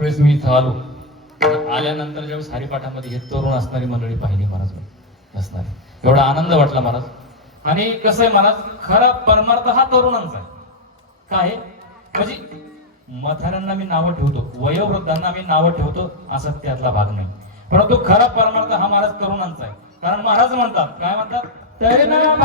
वेळेस मी इथं आलो, आल्यानंतर ज्यावेळेस हरिपाठामध्ये हे तरुण असणारी मंडळी पाहिली महाराज, नसणारी, एवढा आनंद वाटला महाराज. आणि कसं आहे महाराज, खरा परमार्थ हा तरुणांचा आहे. काय म्हणजे म्हाताऱ्यांना मी नावं ठेवतो, वयोवृद्धांना मी नावं ठेवतो, असा त्यातला भाग नाही. परंतु खरा परमार्थ हा महाराज तरुणांचा आहे. कारण महाराज म्हणतात, काय म्हणतात, तरुण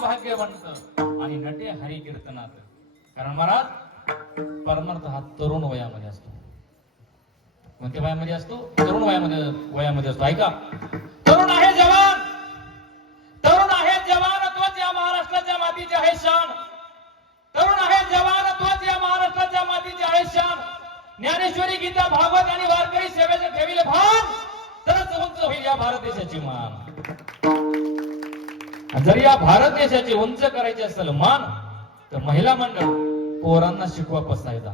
भाग्यवंत आणि नटे हरी कीर्तनात. कारण महाराज परमार्थ हा तरुण वयामध्ये असतो. कोणत्या वयामध्ये असतो? तरुण वयामध्ये असतो. ऐका, तरुण आहे जवान, तरुण आहे जवान, तोच या महाराष्ट्राच्या मातीची आहे शान. तरुण आहे जवान, तोच या महाराष्ट्राच्या मातीची आहे शान. ज्ञानेश्वरी, गीता, भागवत आणि वारकरी सेवेचे ठेविले भान, तरच उंच होईल या भारत देशाची मान. जर या भारत देशाची उंच करायची असेल मान, तर महिला मंडळ पोरांना शिकवा पसायदा.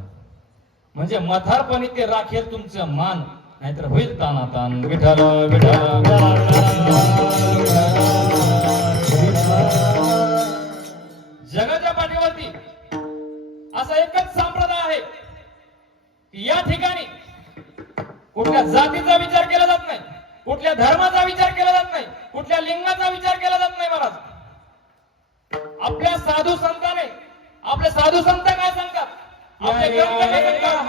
म्हणजे म्हातारपणी ते राखेल तुमचं मान, नाहीतर होईल तानातान. विठ्ठल विठ्ठल. जगाच्या पाठीवरती असा एकच संप्रदाय आहे की या ठिकाणी कुठल्या जातीचा विचार केला जात नाही, कुठल्या धर्माचा विचार केला जात नाही, कुठल्या लिंगाचा विचार केला जात नाही. महाराज आपल्या साधू संताने, आपले साधू संत काय सांगतात, आपले ग्रंथ काय सांगतात,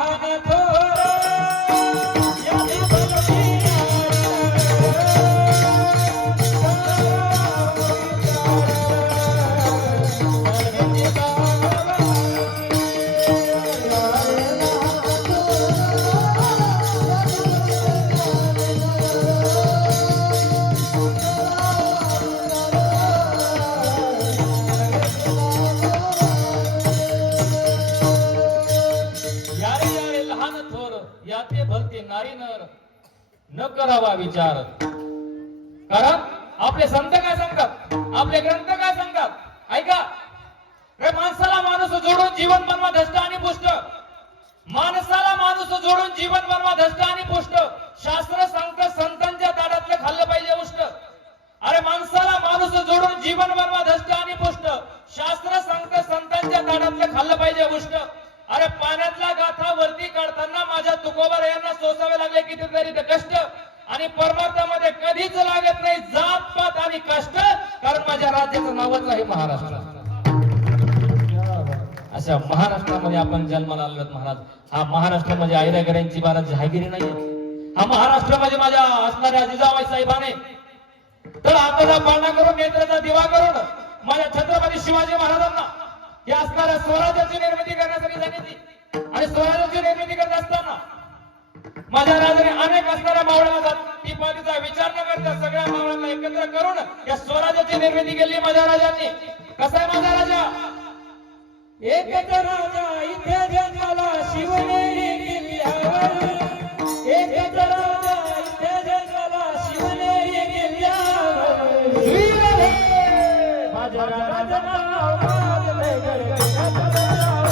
न करावा विचार. कारण आपले संत काय सांगतात, आपले ग्रंथ काय सांगतात. ऐका, रे माणसाला माणूस जोडून जीवन बनवा धष्ट आणि पुष्ट. माणसाला माणूस जोडून जीवन बनवा धष्ट आणि पुष्ट. शास्त्र सांगतं संतांच्या ताटातलं खाल्लं पाहिजे उष्ट. अरे माणसाला माणूस जोडून जीवन बनवा धष्ट आणि पुष्ट. शास्त्र सांगतं संतांच्या ताटातलं खाल्लं पाहिजे उष्ट. अरे पाण्यातला गाथा वरती काढताना माझ्या तुकोबर यांना सोसावे लागले कितीतरी कष्ट. आणि परमार्थामध्ये कधीच लागत नाही जात पात आणि कष्ट, कारण माझ्या राज्याचं नावच आहे महाराष्ट्र. अशा महाराष्ट्रामध्ये आपण जन्माला आलो महाराज. हा महाराष्ट्र म्हणजे आयरागड्यांची महाराज जहागिरी नाहीये. हा महाराष्ट्र म्हणजे माझ्या असणाऱ्या जिजाबाई साहेबाने तर हाताचा पाळणा करून नेत्राचा दिवा करून माझ्या छत्रपती शिवाजी महाराजांना या असणाऱ्या स्वराज्याची निर्मिती करण्यासाठी सांगितली. आणि स्वराज्याची निर्मिती करत असताना माझ्या राजाने असणाऱ्या मावळ्याला जातीपातीचा विचार न करता सगळ्या मावळ्यांना एकत्र करून या स्वराज्याची निर्मिती केली माझ्या राजांनी. कसा आहे माझा राजा? एकच राजा इथे जन्माला शिवनेरी किल्ल्यावर, एकच राजा इथे जन्माला शिवनेरी किल्ल्यावर. माझ्या राजाचं नाव गाजलंय गडगडाचं नाव.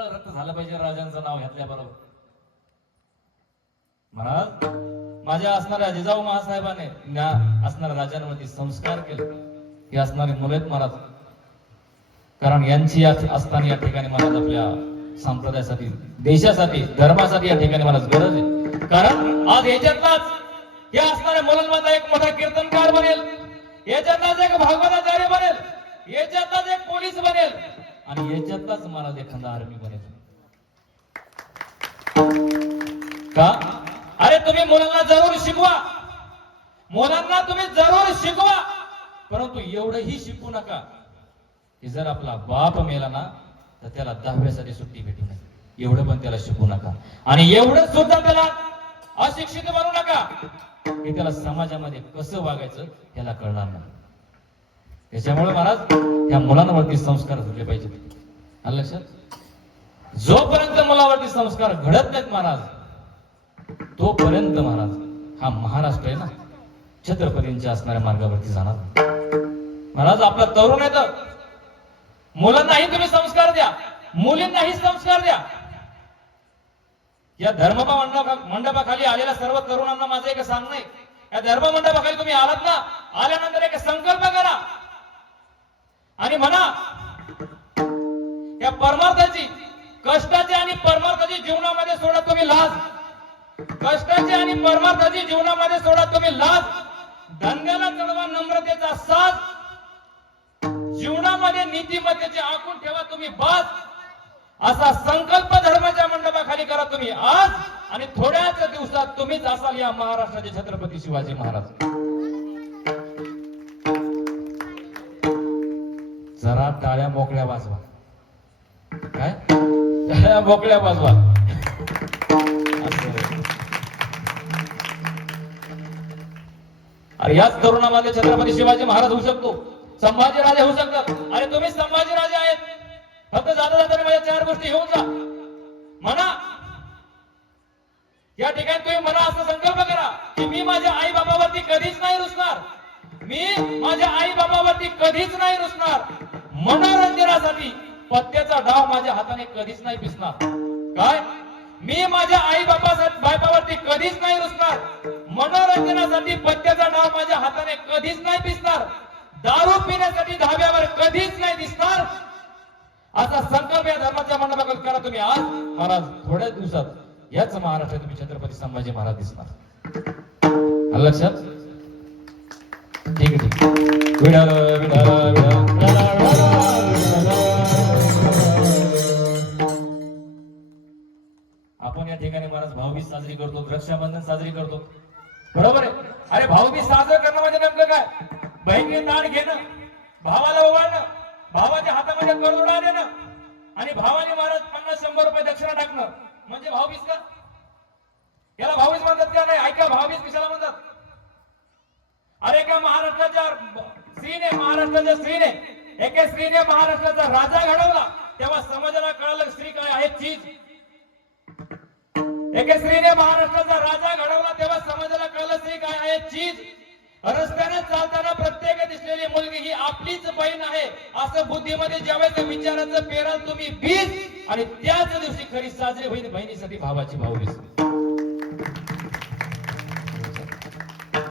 माझ्या झालं पाहिजे राजांचं नाव घेतल्याबरोबर. महाराज माझ्या असणाऱ्या जिजाऊ महासाहेबाने असणाऱ्या राजांवरती संस्कार केले. हे असणारी मुलं आहेत महाराज, कारण यांची असताना या ठिकाणी महाराज आपल्या संप्रदायासाठी, देशासाठी, धर्मासाठी या ठिकाणी महाराज गरज आहे. कारण आज याच्यातलाच या असणाऱ्या मुलांमध्ये एक मोठा कीर्तनकार बनेल, याच्यातलाच एक भागवताचार्य बनेल, याच्यातलाच एक पोलीस बनेल आणि याच्यातलाच महाराज एखादा आर्मी बनेल. का? अरे तुम्ही मुलांना जरूर शिकवा, मुलांना तुम्ही जरूर शिकवा, परंतु एवढंही शिकू नका की जर आपला बाप मेला ना तर त्याला 10व्यासाठी सुट्टी भेटू नये, एवढं पण त्याला शिकू नका. आणि एवढं सुद्धा त्याला अशिक्षित बनवू नका की त्याला समाजामध्ये कसं वागायचं त्याला कळणार नाही. त्याच्यामुळे महाराज या मुलांवरती संस्कार झाले पाहिजेत. आलं लक्षात? जोपर्यंत मुलावरती संस्कार घडत नाहीत महाराज, तोपर्यंत महाराज हा महाराष्ट्र आहे ना छत्रपतींच्या असणाऱ्या मार्गावरती जाणार. महाराज आपला तरुण आहे तर मुलांनाही तुम्ही संस्कार द्या, मुलींनाही संस्कार द्या. या मंडपाखाली आलेल्या सर्व तरुणांना माझं एक सांगणं आहे, या धर्म मंडपाखाली तुम्ही आलात ना, आल्यानंतर एक संकल्प करा आणि म्हणा या परमार्थाची, कष्टाची आणि परमार्थाची जीवनामध्ये सोडा तुम्ही लाज, कष्टाची आणि परमार्थाची जीवनामध्ये सोडा तुम्ही लाज, धंद्याला चढवा नम्रतेचा साज, जीवनामध्ये नीतिमत्तेचे आखून ठेवा तुम्ही बाज, असा संकल्प धर्माच्या मंडपाखाली करा तुम्ही आज, आणि थोड्याच दिवसात तुम्हीच असाल या महाराष्ट्राचे छत्रपती शिवाजी महाराज. जरा टाळ्या मोकळ्या वाजवा. काय टाळ्या मोकळ्या वाजवा. अरे याच तरुणामध्ये छत्रपती शिवाजी महाराज होऊ शकतो, संभाजी राजे होऊ शकतात. अरे तुम्ही संभाजी राजे आहेत. फक्त जाता जाताना माझ्या 4 गोष्टी घेऊन जा. म्हणा, या ठिकाणी तुम्ही मला असा संकल्प करा की मी माझ्या आई बाबावरती कधीच नाही रुसणार. मी माझ्या आई बाबावरती कधीच नाही रुसणार. मनोरंजनासाठी पत्त्याचा डाव माझ्या हाताने कधीच नाही पिसणार. काय? मी माझ्या आई बाबावरती कधीच नाही रुसणार. मनोरंजनासाठी पत्त्याचा डाव माझ्या हाताने कधीच नाही पिसणार. दारू पिण्यासाठी धाब्यावर कधीच नाही दिसणार. असा संकल्प या धर्माच्या मंडपात करा तुम्ही. आज महाराज थोड्या दिवसात याच महाराष्ट्रात तुम्ही छत्रपती संभाजी महाराज दिसणार. आलं लक्षात? ठीक आहे, ठीक आहे. विडाल विडाल विडाल. आपण या ठिकाणी महाराज भाऊबीज साजरी करतो, रक्षाबंधन साजरी करतो, बरोबर आहे. अरे भाऊबीज साजरं करणं म्हणजे नेमकं काय? बहिणीने ताट घेणं, भावाला ओवाळणं, भावाच्या हातामध्ये करोडा देणं आणि भावाने महाराज 50-100 रुपये दक्षिणा टाकणं म्हणजे भाऊबीज का? याला भाऊबीज म्हणतात का? नाही. ऐका, भाऊबीज कशाला म्हणतात? अरे एका महाराष्ट्राच्या स्त्रीने एका स्त्रीने महाराष्ट्राचा राजा घडवला, तेव्हा समाजाला कळलं स्त्री काय आहे, चीज. एका स्त्रीने महाराष्ट्राचा राजा घडवला, तेव्हा समाजाला कळलं स्त्री काय आहे, चीज. रस्त्याने चालताना प्रत्येक दिसलेली मुलगी ही आपलीच बहीण आहे असं बुद्धीमध्ये ज्यावेळेस विचाराचं पेराल तुम्ही बीज, आणि त्याच दिवशी खरी साजरी होईल बहिणीसाठी भावाची भाऊबीज.